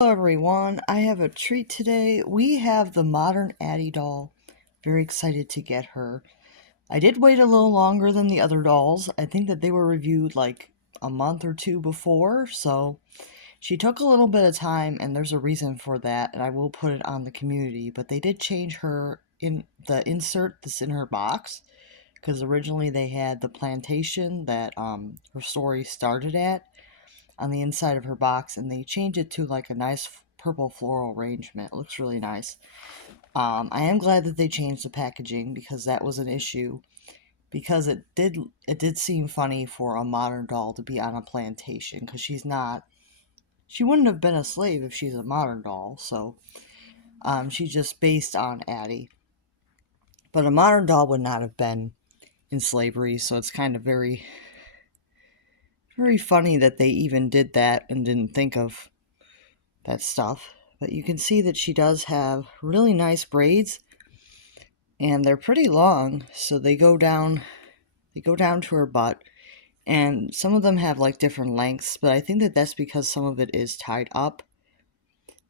Hello everyone, I have a treat today. We have the Modern Addy doll. Very excited to get her. I did wait a little longer than the other dolls. I think that they were reviewed like a month or two before, so she took a little bit of time and there's a reason for that, and I will put it on the community, but they did change her in the insert that's in her box because originally they had the plantation that her story started at on the inside of her box, and they changed it to like a nice purple floral arrangement. It looks really nice. I am glad that they changed the packaging because that was an issue. Because it did seem funny for a modern doll to be on a plantation because she's not. She wouldn't have been a slave if she's a modern doll. So she's just based on Addie. But a modern doll would not have been in slavery, so it's kind of very funny that they even did that and didn't think of that stuff. But you can see that she does have really nice braids, and they're pretty long, so they go down to her butt, and some of them have like different lengths, but I think that that's because some of it is tied up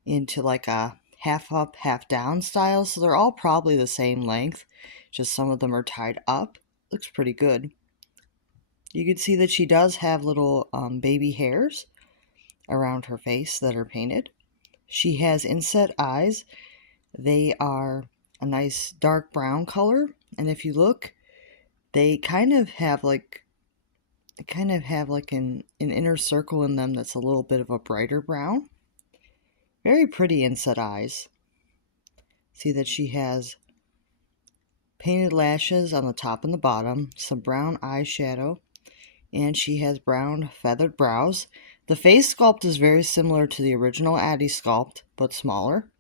into like a half up, half down style, so they're all probably the same length, just some of them are tied up. Looks pretty good. You can see that she does have little baby hairs around her face that are painted. She has inset eyes. They are a nice dark brown color, and if you look, they kind of have like an inner circle in them that's a little bit of a brighter brown. Very pretty inset eyes. See that she has painted lashes on the top and the bottom, some brown eyeshadow, and she has brown feathered brows. The face sculpt is very similar to the original Addie sculpt, but smaller.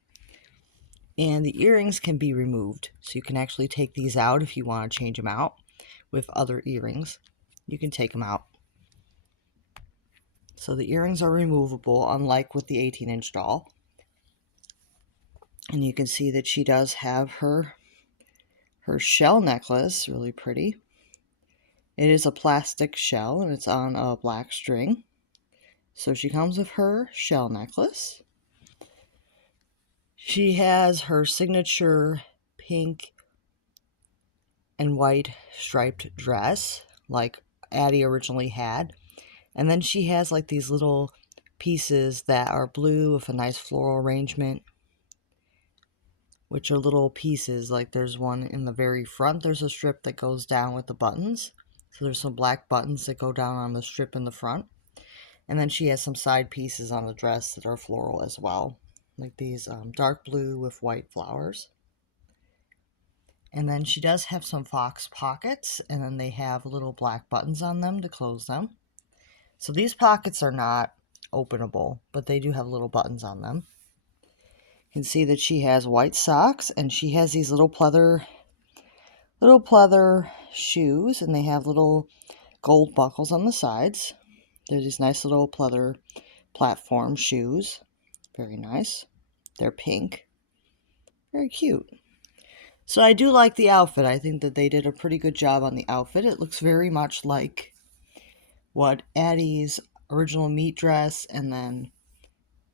And the earrings can be removed, so you can actually take these out if you want to change them out with other earrings. You can take them out. So the earrings are removable, unlike with the 18-inch doll. And you can see that she does have her shell necklace, really pretty. It is a plastic shell and it's on a black string. So she comes with her shell necklace. She has her signature pink and white striped dress, like Addie originally had. And then she has like these little pieces that are blue with a nice floral arrangement, which are little pieces. Like there's one in the very front, there's a strip that goes down with the buttons. So there's some black buttons that go down on the strip in the front. And then she has some side pieces on the dress that are floral as well, like these dark blue with white flowers. And then she does have some fox pockets, and then they have little black buttons on them to close them. So these pockets are not openable, but they do have little buttons on them. You can see that she has white socks, and she has these little pleather shoes, and they have little gold buckles on the sides. They're these nice little pleather platform shoes. Very nice. They're pink. Very cute. So I do like the outfit. I think that they did a pretty good job on the outfit. It looks very much like what Addie's original meat dress, and then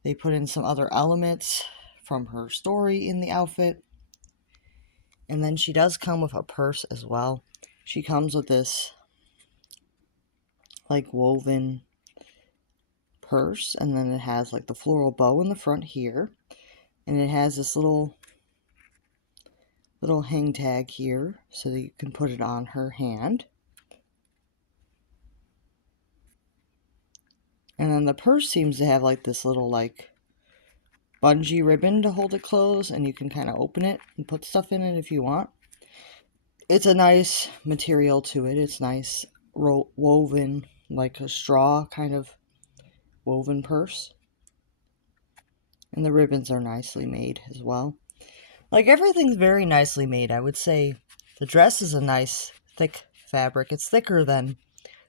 they put in some other elements from her story in the outfit. And then she does come with a purse as well. She comes with this like woven purse, and then it has like the floral bow in the front here, and it has this little hang tag here so that you can put it on her hand. And then the purse seems to have like this little like bungee ribbon to hold it closed, and you can kind of open it and put stuff in it if you want. It's a nice material to it. It's nice woven, like a straw kind of woven purse. And the ribbons are nicely made as well. Like everything's very nicely made. I would say the dress is a nice thick fabric. It's thicker than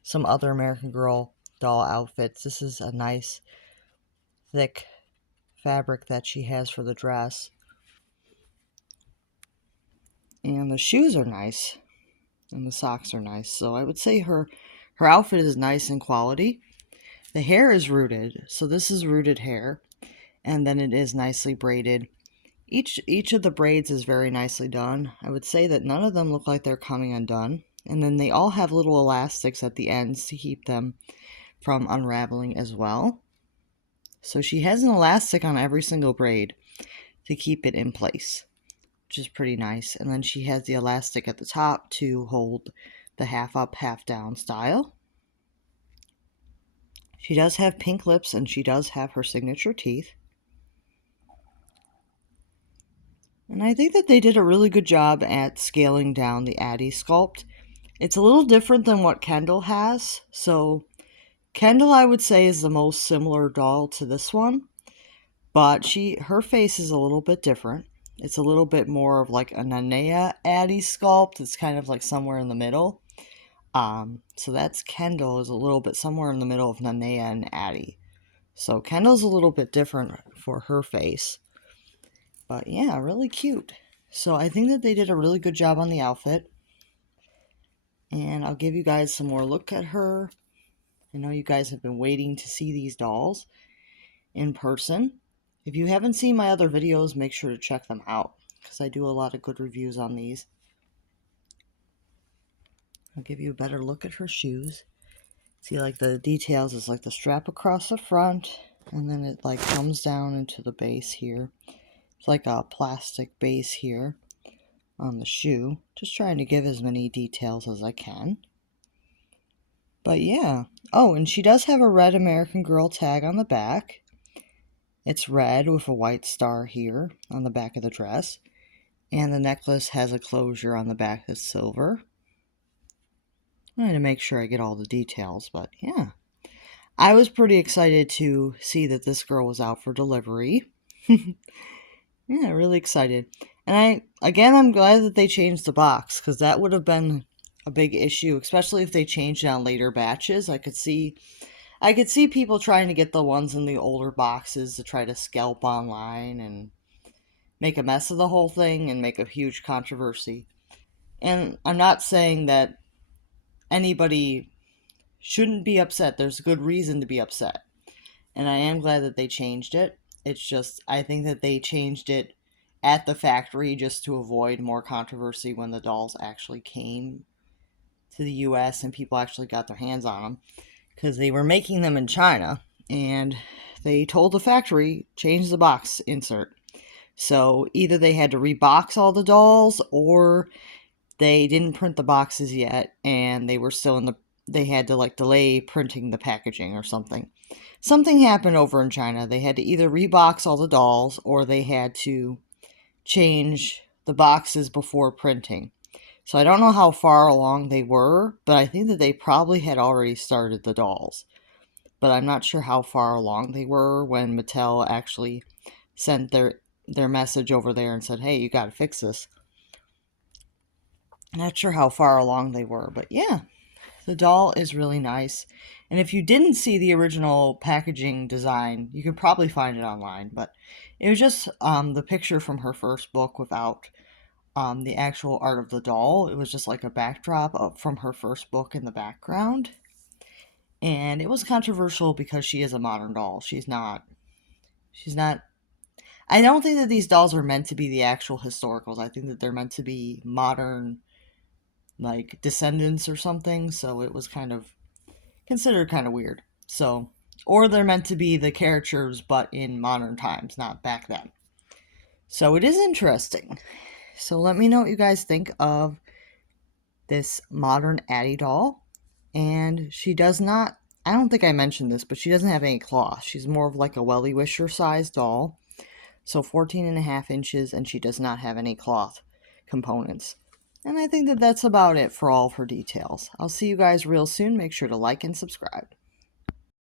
some other American Girl doll outfits. This is a nice thick fabric that she has for the dress. And the shoes are nice. And the socks are nice. So I would say her outfit is nice in quality. The hair is rooted. So this is rooted hair. and then it is nicely braided. Each of the braids is very nicely done. I would say that none of them look like they're coming undone. And then they all have little elastics at the ends to keep them from unraveling as well. So she has an elastic on every single braid to keep it in place, which is pretty nice. And then she has the elastic at the top to hold the half up, half down style. She does have pink lips and she does have her signature teeth. And I think that they did a really good job at scaling down the Addy sculpt. It's a little different than what Kendall has. So Kendall, I would say, is the most similar doll to this one, but her face is a little bit different. It's a little bit more of like a Nanea Addy sculpt. It's kind of like somewhere in the middle. So that's Kendall is a little bit somewhere in the middle of Nanea and Addy. So Kendall's a little bit different for her face. But yeah, really cute. So I think that they did a really good job on the outfit. And I'll give you guys some more look at her. I know you guys have been waiting to see these dolls in person. If you haven't seen my other videos, make sure to check them out because I do a lot of good reviews on these. I'll give you a better look at her shoes. See, like the details is like the strap across the front, and then it like comes down into the base here. It's like a plastic base here on the shoe. Just trying to give as many details as I can. But yeah. Oh, and she does have a red American Girl tag on the back. It's red with a white star here on the back of the dress. And the necklace has a closure on the back that's silver. I'm going to make sure I get all the details, but yeah. I was pretty excited to see that this girl was out for delivery. Yeah, really excited. And I'm glad that they changed the box, because that would have been a big issue, especially if they changed it on later batches. I could see people trying to get the ones in the older boxes to try to scalp online and make a mess of the whole thing and make a huge controversy. And I'm not saying that anybody shouldn't be upset. There's good reason to be upset. And I am glad that they changed it. It's just, I think that they changed it at the factory just to avoid more controversy when the dolls actually came to the US and people actually got their hands on them. Because they were making them in China. And they told the factory, change the box insert. So either they had to rebox all the dolls, or they didn't print the boxes yet and they were still they had to like delay printing the packaging or something. Something happened over in China. They had to either rebox all the dolls or they had to change the boxes before printing. So I don't know how far along they were, but I think that they probably had already started the dolls. But I'm not sure how far along they were when Mattel actually sent their message over there and said, hey, you got to fix this. Not sure how far along they were, but yeah, the doll is really nice. And if you didn't see the original packaging design, you could probably find it online, but it was just the picture from her first book without the actual art of the doll. It was just like a backdrop from her first book in the background. And it was controversial because she is a modern doll. She's not, I don't think that these dolls are meant to be the actual historicals. I think that they're meant to be modern, like descendants or something, so it was kind of considered kind of weird. So, or they're meant to be the characters but in modern times, not back then. So it is interesting. So let me know what you guys think of this modern Addy doll. And she does not, I don't think I mentioned this, but she doesn't have any cloth. She's more of like a welly wisher size doll. So 14.5 inches, and she does not have any cloth components. And I think that that's about it for all of her details. I'll see you guys real soon. Make sure to like and subscribe.